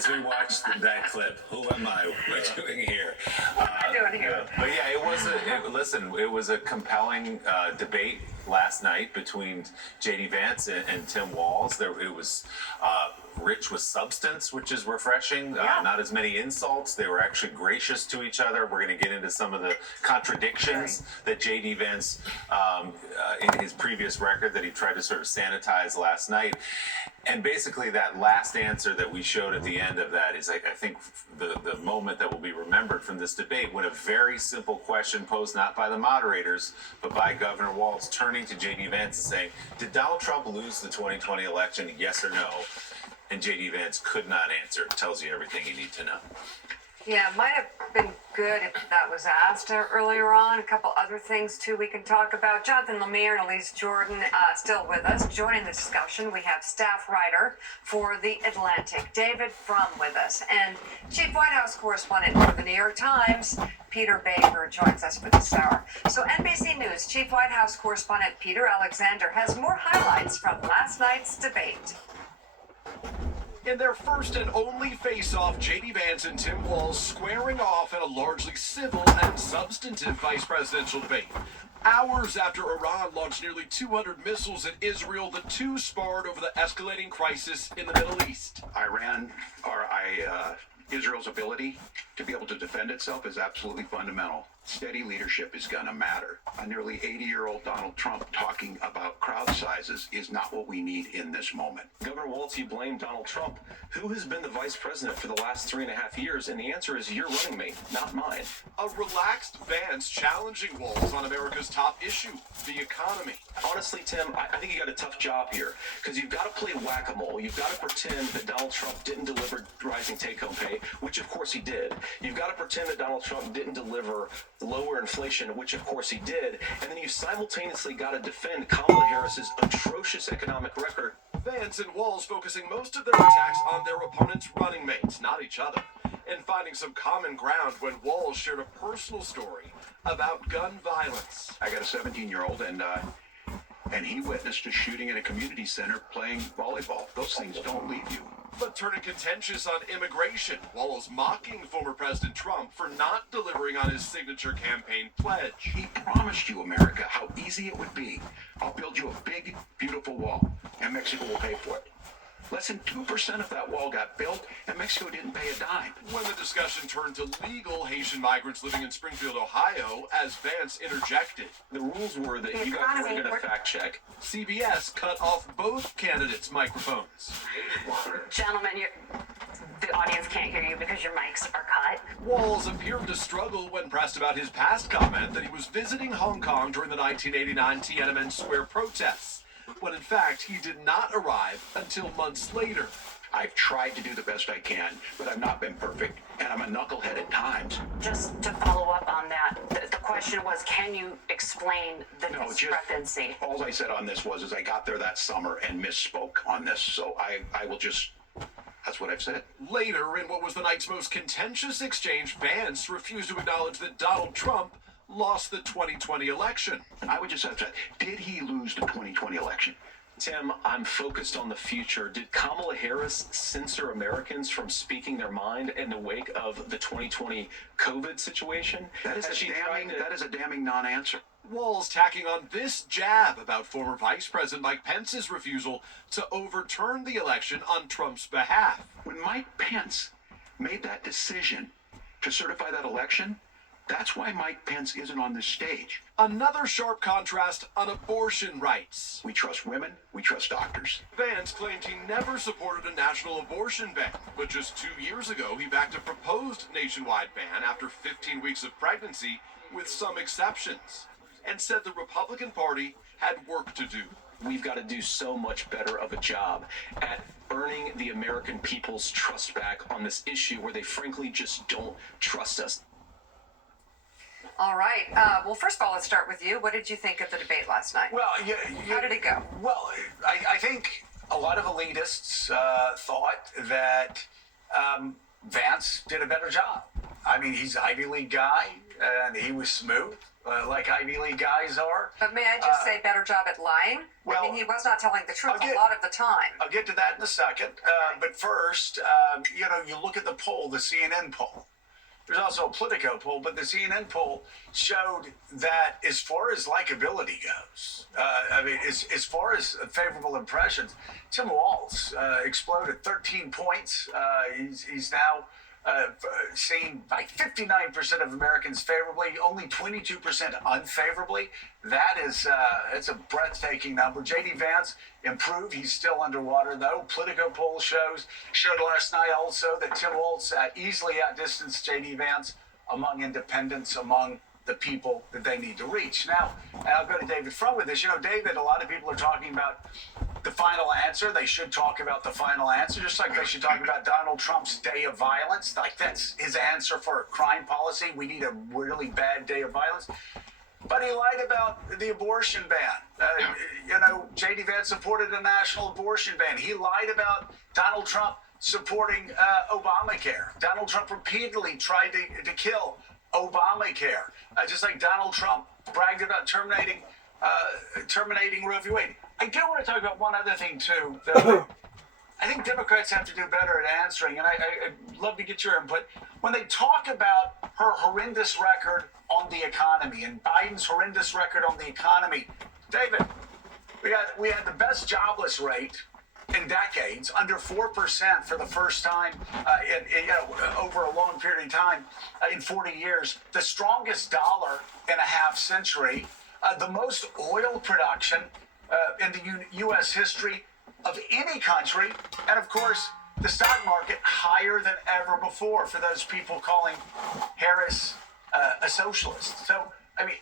as we watched that clip. Who am I? What am I doing here? But yeah, it was a compelling debate last night between J.D. Vance and Tim Walz. It was rich with substance, which is refreshing. Not as many insults. They were actually gracious to each other. We're going to get into some of the contradictions that J.D. Vance, in his previous record, that he tried to sort of sanitize last night. And basically that last answer that we showed at the end of that is, I think, the moment that will be remembered from this debate, when a very simple question posed not by the moderators, but by Governor Walz, turning to J.D. Vance and saying, did Donald Trump lose the 2020 election, yes or no? And J.D. Vance could not answer. It tells you everything you need to know. Yeah, it might have been good if that was asked earlier on. A couple other things, too, we can talk about. Jonathan Lemire and Elise Jordan still with us. Joining the discussion, we have staff writer for The Atlantic, David Frum, with us. And Chief White House correspondent for The New York Times, Peter Baker, joins us for this hour. So NBC News Chief White House correspondent Peter Alexander has more highlights from last night's debate. In their first and only face-off, J.D. Vance and Tim Walz squaring off in a largely civil and substantive vice presidential debate. Hours after Iran launched nearly 200 missiles at Israel, the two sparred over the escalating crisis in the Middle East. Israel's ability to be able to defend itself is absolutely fundamental. Steady leadership is going to matter. A nearly 80-year-old Donald Trump talking about crowd sizes is not what we need in this moment. Governor Walz, you blame Donald Trump. Who has been the vice president for the last 3.5 years? And the answer is your running mate, not mine. A relaxed Vance challenging Walz on America's top issue, the economy. Honestly, Tim, I think you got a tough job here, because you've got to play whack-a-mole. You've got to pretend that Donald Trump didn't deliver rising take-home pay, which of course he did. You've got to pretend that Donald Trump didn't deliver lower inflation, which of course he did. And then you simultaneously got to defend Kamala Harris's atrocious economic record. Vance and Walz focusing most of their attacks on their opponent's running mates, not each other, and finding some common ground when Walz shared a personal story about gun violence. I got a 17-year-old, and he witnessed a shooting at a community center playing volleyball. Those things don't leave you. But turning contentious on immigration, Walz mocking former President Trump for not delivering on his signature campaign pledge. He promised you, America, how easy it would be. I'll build you a big, beautiful wall, and Mexico will pay for it. Less than 2% of that wall got built, and Mexico didn't pay a dime. When the discussion turned to legal Haitian migrants living in Springfield, Ohio, as Vance interjected. The rules were that you guys were going to fact check. CBS cut off both candidates' microphones. Gentlemen, the audience can't hear you because your mics are cut. Walz appeared to struggle when pressed about his past comment that he was visiting Hong Kong during the 1989 Tiananmen Square protests, when in fact he did not arrive until months later. I've tried to do the best I can, but I've not been perfect, and I'm a knucklehead at times. Just to follow up on that, the question was, can you explain the discrepancy? All I said on this was I got there that summer and misspoke on this, so I will just... That's what I've said. Later, in what was the night's most contentious exchange, Vance refused to acknowledge that Donald Trump lost the 2020 election. I would just have said, did he lose the 2020 election? Tim, I'm focused on the future. Did Kamala Harris censor Americans from speaking their mind in the wake of the 2020 COVID situation? That is a damning non-answer. Walz tacking on this jab about former Vice President Mike Pence's refusal to overturn the election on Trump's behalf. When Mike Pence made that decision to certify that election, that's why Mike Pence isn't on this stage. Another sharp contrast on abortion rights. We trust women, we trust doctors. Vance claimed he never supported a national abortion ban, but just 2 years ago he backed a proposed nationwide ban after 15 weeks of pregnancy with some exceptions, and said the Republican Party had work to do. We've got to do so much better of a job at earning the American people's trust back on this issue where they frankly just don't trust us. All right. Well, first of all, let's start with you. What did you think of the debate last night? Well, how did it go? Well, I think a lot of elitists thought that Vance did a better job. I mean, he's an Ivy League guy, and he was smooth, like Ivy League guys are. But may I just say, better job at lying? well, I mean, he was not telling the truth a lot of the time. I'll get to that in a second. But first, you look at the poll, the CNN poll. There's also a Politico poll, but the CNN poll showed that as far as likability goes, as far as favorable impressions, Tim Walz exploded 13 points. He's now seen by 59% of Americans favorably, only 22% unfavorably. That is, it's a breathtaking number. J.D. Vance improved. He's still underwater, though. Politico poll showed last night also that Tim Walz easily outdistanced J.D. Vance among independents, among the people that they need to reach. Now, I'll go to David Frum with this. David, a lot of people are talking about the final answer. They should talk about the final answer, just like they should talk about Donald Trump's day of violence. Like, that's his answer for crime policy. We need a really bad day of violence. But he lied about the abortion ban. J.D. Vance supported a national abortion ban. He lied about Donald Trump supporting Obamacare. Donald Trump repeatedly tried to kill Obamacare, just like Donald Trump bragged about terminating Roe v. Wade. I do want to talk about one other thing, too, that I think Democrats have to do better at answering, and I'd love to get your input. When they talk about her horrendous record on the economy and Biden's horrendous record on the economy, David, we had the best jobless rate in decades, under 4% for the first time over a long period of time, in 40 years, the strongest dollar in a half century, the most oil production in the U.S. history of any country, and of course, the stock market higher than ever before for those people calling Harris a socialist. So, I mean,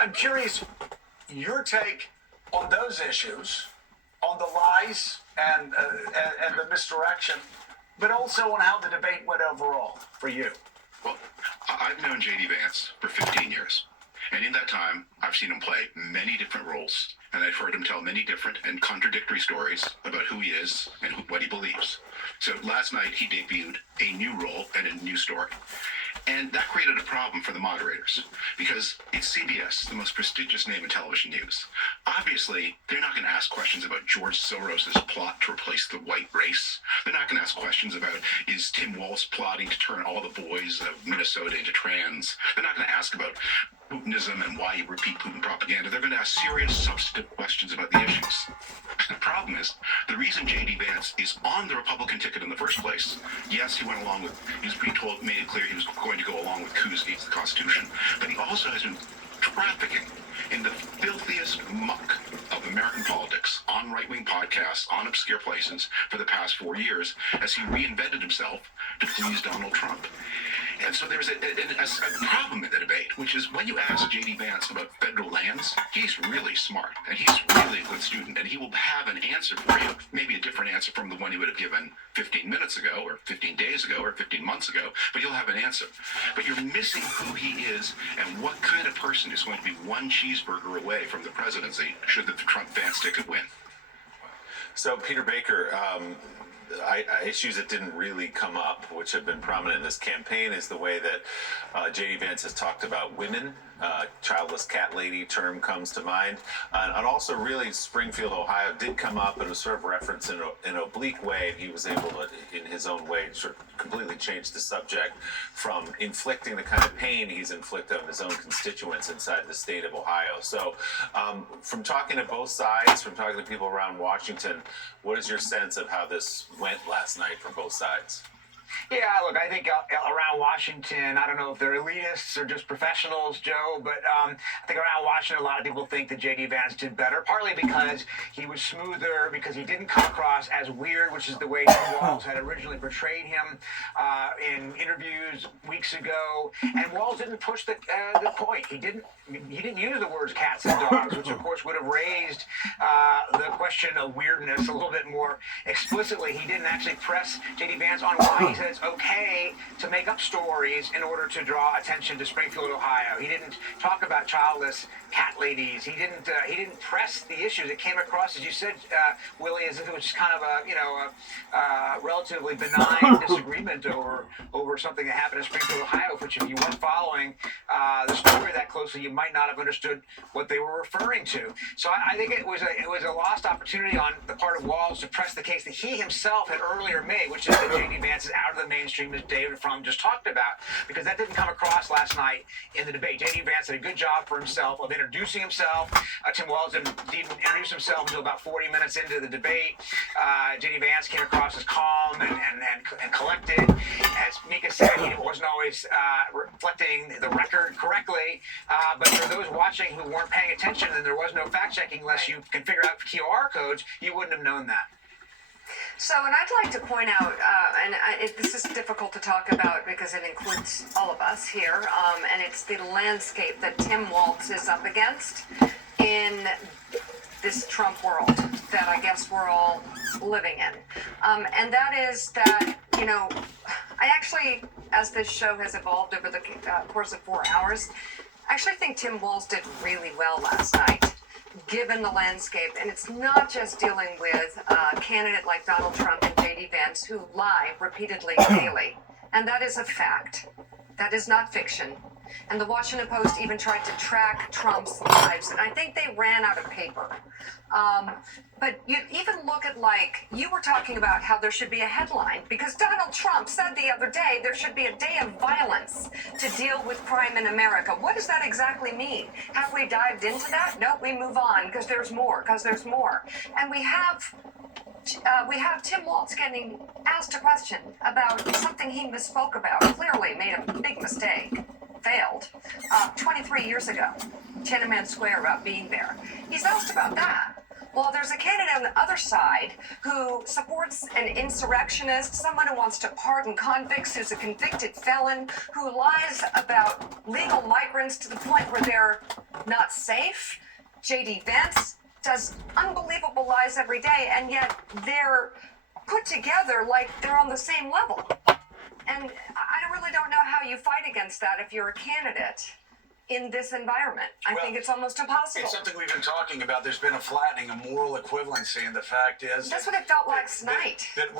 I'm curious your take on those issues, on the lies and the misdirection, but also on how the debate went overall for you. Well, I've known J.D. Vance for 15 years. And in that time, I've seen him play many different roles, and I've heard him tell many different and contradictory stories about who he is and what he believes. So last night, he debuted a new role and a new story. And that created a problem for the moderators, because it's CBS, the most prestigious name in television news. Obviously, they're not going to ask questions about George Soros' plot to replace the white race. They're not going to ask questions about, is Tim Walz plotting to turn all the boys of Minnesota into trans? They're not going to ask about Putinism and why you repeat Putin propaganda. They're going to ask serious, substantive questions about the issues. The problem is, the reason J.D. Vance is on the Republican ticket in the first place, yes, he went along with, he was made it clear he was going to go along with coups against the Constitution, but he also has been trafficking in the filthiest muck of American politics on right-wing podcasts, on obscure places for the past 4 years as he reinvented himself to please Donald Trump. And so there's a problem in the debate, which is when you ask J.D. Vance about federal lands, he's really smart, and he's really a good student, and he will have an answer for you, maybe a different answer from the one he would have given 15 minutes ago, or 15 days ago, or 15 months ago, but he'll have an answer. But you're missing who he is and what kind of person is going to be one cheeseburger away from the presidency should the Trump-Vance ticket win. So, Peter Baker, issues that didn't really come up, which have been prominent in this campaign, is the way that J.D. Vance has talked about women. Childless cat lady term comes to mind. And also really Springfield, Ohio did come up, and was sort of referenced in an oblique way, and he was able to, in his own way, sort of completely change the subject from inflicting the kind of pain he's inflicted on his own constituents inside the state of Ohio. So from talking to both sides, from talking to people around Washington, what is your sense of how this went last night from both sides? Yeah, look, I think around Washington, I don't know if they're elitists or just professionals, Joe, but I think around Washington, a lot of people think that J.D. Vance did better, partly because he was smoother, because he didn't come across as weird, which is the way Tim Walz had originally portrayed him in interviews weeks ago. And Walz didn't push the point. He didn't use the words cats and dogs, which of course would have raised the question of weirdness a little bit more explicitly. He didn't actually press J.D. Vance on why he said it's okay to make up stories in order to draw attention to Springfield, Ohio. He didn't talk about childless cat ladies. He didn't press the issues. It came across, as you said, Willie, as if it was just kind of a relatively benign disagreement. disagreement over something that happened in Springfield, Ohio, which if you weren't following the story that closely, you might not have understood what they were referring to. So I think it was a lost opportunity on the part of Walz to press the case that he himself had earlier made, which is that J.D. Vance is out of the mainstream, as David Frum just talked about, because that didn't come across last night in the debate. J.D. Vance did a good job for himself of introducing himself. Tim Walz didn't introduce himself until about 40 minutes into the debate. J.D. Vance came across as calm and collected. As Mika said, he wasn't always reflecting the record correctly. But for those watching who weren't paying attention, and there was no fact checking unless you can figure out QR codes, you wouldn't have known that. So, and I'd like to point out, this is difficult to talk about because it includes all of us here, and it's the landscape that Tim Walz is up against in this Trump world that I guess we're all living in. And that is that, you know, I actually, as this show has evolved over the course of 4 hours, I actually think Tim Walz did really well last night, given the landscape. And it's not just dealing with a candidate like Donald Trump and J.D. Vance who lie repeatedly daily. And that is a fact. That is not fiction. And the Washington Post even tried to track Trump's lives, and I think they ran out of paper. But you even look at, like, you were talking about how there should be a headline, because Donald Trump said the other day there should be a day of violence to deal with crime in America. What does that exactly mean? Have we dived into that? No, we move on, because there's more. And we have Tim Walz getting asked a question about something he misspoke about, clearly made a big mistake, failed, 23 years ago, Tiananmen Square, about being there. He's asked about that. Well, there's a candidate on the other side who supports an insurrectionist, someone who wants to pardon convicts, who's a convicted felon, who lies about legal migrants to the point where they're not safe. J.D. Vance does unbelievable lies every day, and yet they're put together like they're on the same level. And I really don't know how you fight against that if you're a candidate in this environment. I think it's almost impossible. It's something we've been talking about. There's been a flattening of moral equivalency, and the fact is that's what it felt like tonight. That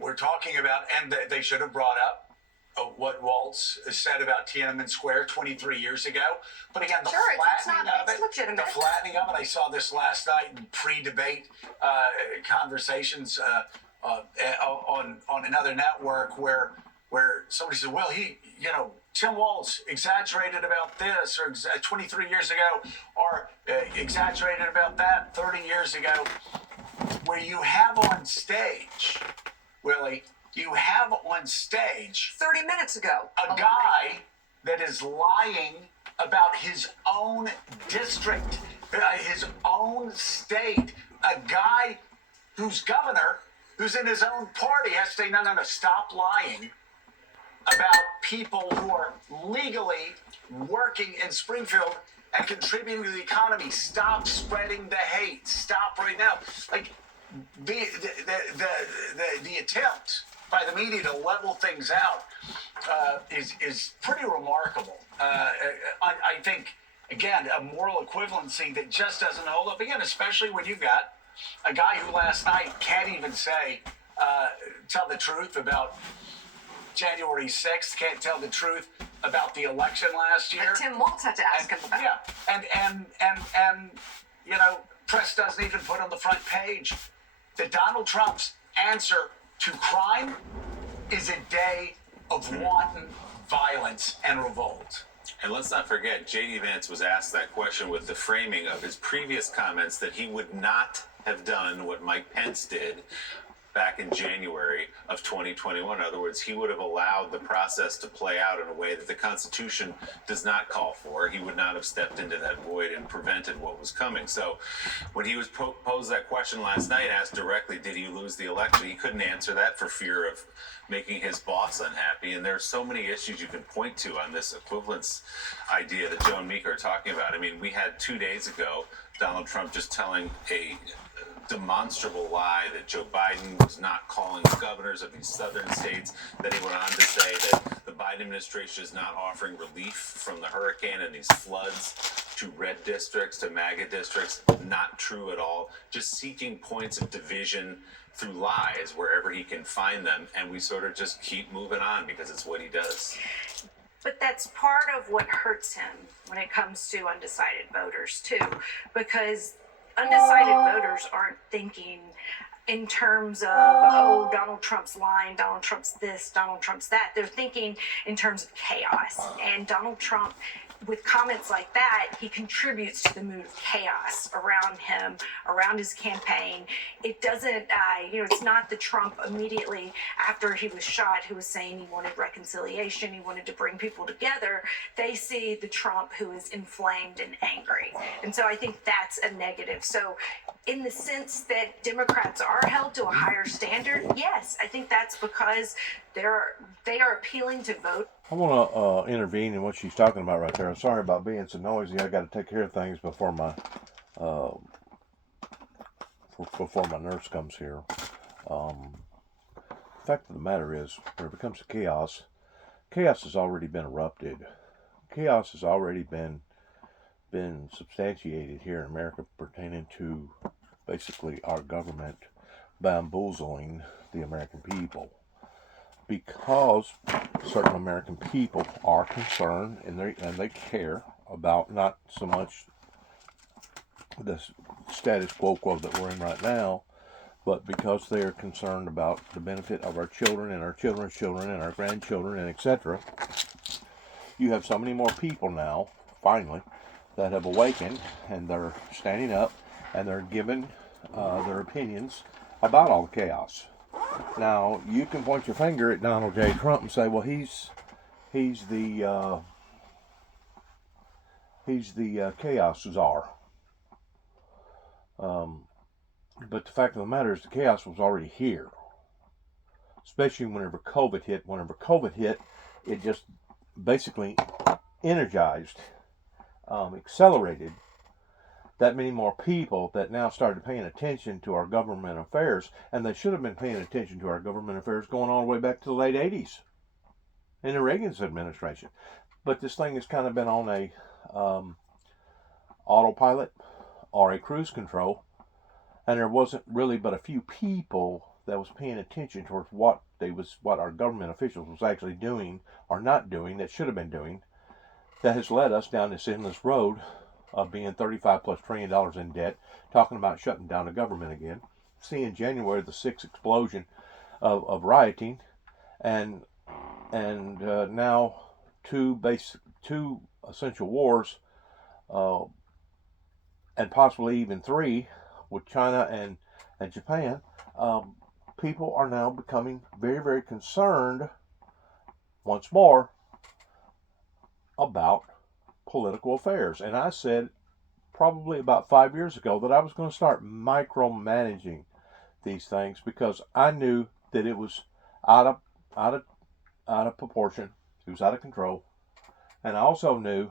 we're talking about, and that they should have brought up what Walz said about Tiananmen Square 23 years ago. But again, the flattening of it, I saw this last night in pre-debate conversations on another network where somebody said, well, Tim Walz exaggerated about this, or 23 years ago, or exaggerated about that 30 years ago. Where you have on stage, Willie, you have on stage 30 minutes ago a guy that is lying about his own district, his own state, a guy whose governor, who's in his own party, has to say, no, stop lying about people who are legally working in Springfield and contributing to the economy. Stop spreading the hate. Stop right now. Like the attempt by the media to level things out is pretty remarkable. I think, again, a moral equivalency that just doesn't hold up. Again, especially when you've got a guy who last night can't even tell the truth about January 6th, can't tell the truth about the election last year. But Tim Walz had to ask him about. Yeah, and press doesn't even put on the front page that Donald Trump's answer to crime is a day of wanton violence and revolt. And let's not forget, J.D. Vance was asked that question with the framing of his previous comments that he would not have done what Mike Pence did back in January of 2021. In other words, he would have allowed the process to play out in a way that the Constitution does not call for. He would not have stepped into that void and prevented what was coming. So when he was posed that question last night, asked directly, did he lose the election? He couldn't answer that for fear of making his boss unhappy. And there are so many issues you can point to on this equivalence idea that Joe and Mika are talking about. I mean, we had 2 days ago Donald Trump just telling a demonstrable lie that Joe Biden was not calling the governors of these southern states, that he went on to say that the Biden administration is not offering relief from the hurricane and these floods to red districts, to MAGA districts. Not true at all. Just seeking points of division through lies wherever he can find them, and we sort of just keep moving on because it's what he does. But that's part of what hurts him when it comes to undecided voters, too, because undecided voters aren't thinking in terms of, oh, Donald Trump's lying, Donald Trump's this, Donald Trump's that. They're thinking in terms of chaos. And Donald Trump, with comments like that, he contributes to the mood of chaos around him, around his campaign. It doesn't, it's not the Trump immediately after he was shot who was saying he wanted reconciliation, he wanted to bring people together. They see the Trump who is inflamed and angry. And so I think that's a negative. So in the sense that Democrats are held to a higher standard, yes, I think that's because they are appealing to vote. I want to intervene in what she's talking about right there. I'm sorry about being so noisy. I got to take care of things before my nurse comes here. The fact of the matter is, when it comes to chaos has already been erupted. Chaos has already been substantiated here in America pertaining to basically our government bamboozling the American people. Because certain American people are concerned and they care about not so much the status quo that we're in right now, but because they are concerned about the benefit of our children and our children's children and our grandchildren and etc. You have so many more people now, finally, that have awakened and they're standing up and they're giving their opinions about all the chaos. Now, you can point your finger at Donald J. Trump and say, well, he's the chaos czar. But the fact of the matter is the chaos was already here. Especially whenever COVID hit. Whenever COVID hit, it just basically energized, accelerated that many more people that now started paying attention to our government affairs, and they should have been paying attention to our government affairs going all the way back to the late 80s in the Reagan's administration. But this thing has kind of been on a autopilot or a cruise control, and there wasn't really but a few people that was paying attention towards what our government officials was actually doing or not doing that should have been doing, that has led us down this endless road of being $35+ trillion in debt, talking about shutting down the government again, seeing January the 6th explosion of rioting, and now two essential wars, and possibly even 3 with China and Japan. People are now becoming very, very concerned once more about political affairs. And I said probably about 5 years ago that I was going to start micromanaging these things because I knew that it was out of proportion. It was out of control. And I also knew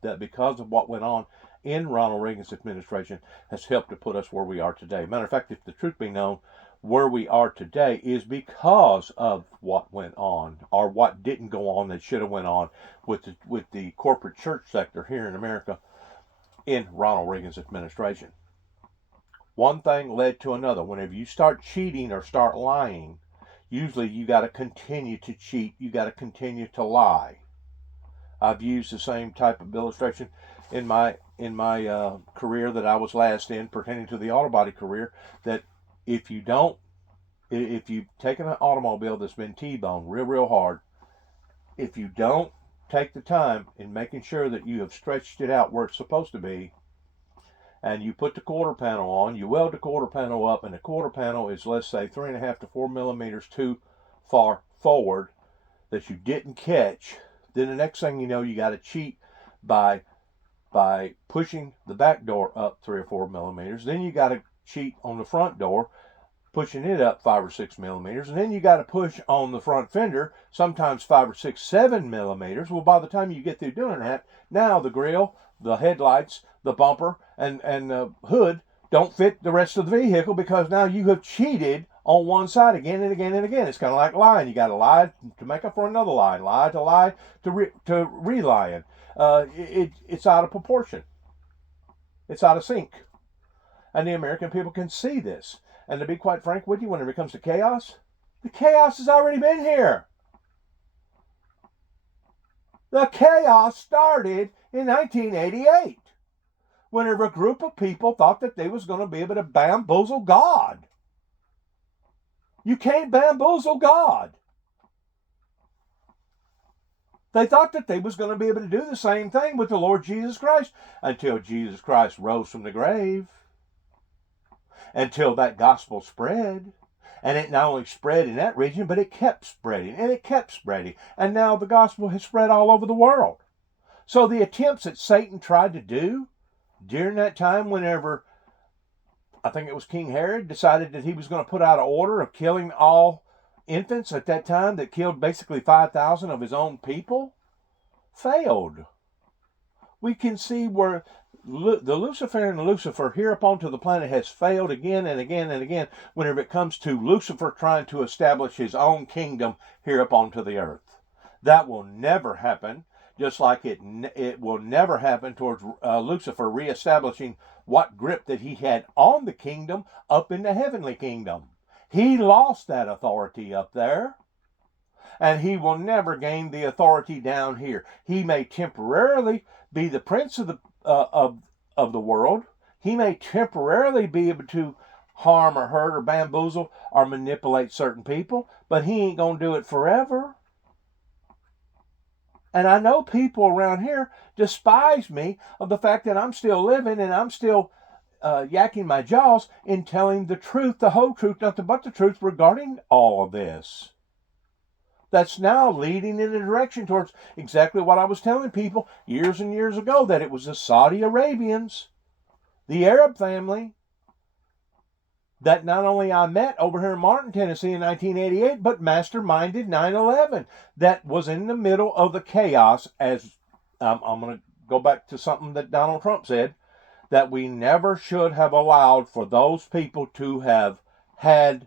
that because of what went on in Ronald Reagan's administration has helped to put us where we are today. Matter of fact, if the truth be known, where we are today is because of what went on or what didn't go on that should have went on with the corporate church sector here in America in Ronald Reagan's administration. One thing led to another. Whenever you start cheating or start lying, usually you got to continue to cheat. You got to continue to lie. I've used the same type of illustration in my career that I was last in pertaining to the auto body career, that if you've taken an automobile that's been T-boned real hard, if you don't take the time in making sure that you have stretched it out where it's supposed to be, and you put the quarter panel on, you weld the quarter panel up, and the quarter panel is, let's say, 3.5 to 4 millimeters too far forward that you didn't catch, then the next thing you know, you got to cheat by pushing the back door up 3 or 4 millimeters. Then you got to cheat on the front door, pushing it up 5 or 6 millimeters, and then you got to push on the front fender, sometimes 5 or 6, 7 millimeters. Well, by the time you get through doing that, now the grill, the headlights, the bumper, and the hood don't fit the rest of the vehicle because now you have cheated on one side again and again and again. It's kind of like lying. You got to lie to make up for another lie, lie to re-lying. It's out of proportion. It's out of sync. And the American people can see this. And to be quite frank with you, whenever it comes to chaos, the chaos has already been here. The chaos started in 1988, whenever a group of people thought that they was going to be able to bamboozle God. You can't bamboozle God. They thought that they was going to be able to do the same thing with the Lord Jesus Christ until Jesus Christ rose from the grave. Until that gospel spread. And it not only spread in that region, but it kept spreading, and it kept spreading. And now the gospel has spread all over the world. So the attempts that Satan tried to do during that time, whenever, I think it was King Herod, decided that he was going to put out an order of killing all infants at that time, that killed basically 5,000 of his own people, failed. We can see where the Luciferian Lucifer here upon to the planet has failed again and again and again whenever it comes to Lucifer trying to establish his own kingdom here upon to the earth. That will never happen, just like it will never happen towards Lucifer reestablishing what grip that he had on the kingdom up in the heavenly kingdom. He lost that authority up there. And he will never gain the authority down here. He may temporarily be the prince of the world. He may temporarily be able to harm or hurt or bamboozle or manipulate certain people, but he ain't going to do it forever. And I know people around here despise me of the fact that I'm still living and I'm still yakking my jaws in telling the truth, the whole truth, nothing but the truth regarding all of this. That's now leading in a direction towards exactly what I was telling people years and years ago, that it was the Saudi Arabians, the Arab family, that not only I met over here in Martin, Tennessee in 1988, but masterminded 9/11. That was in the middle of the chaos, as I'm going to go back to something that Donald Trump said, that we never should have allowed for those people to have had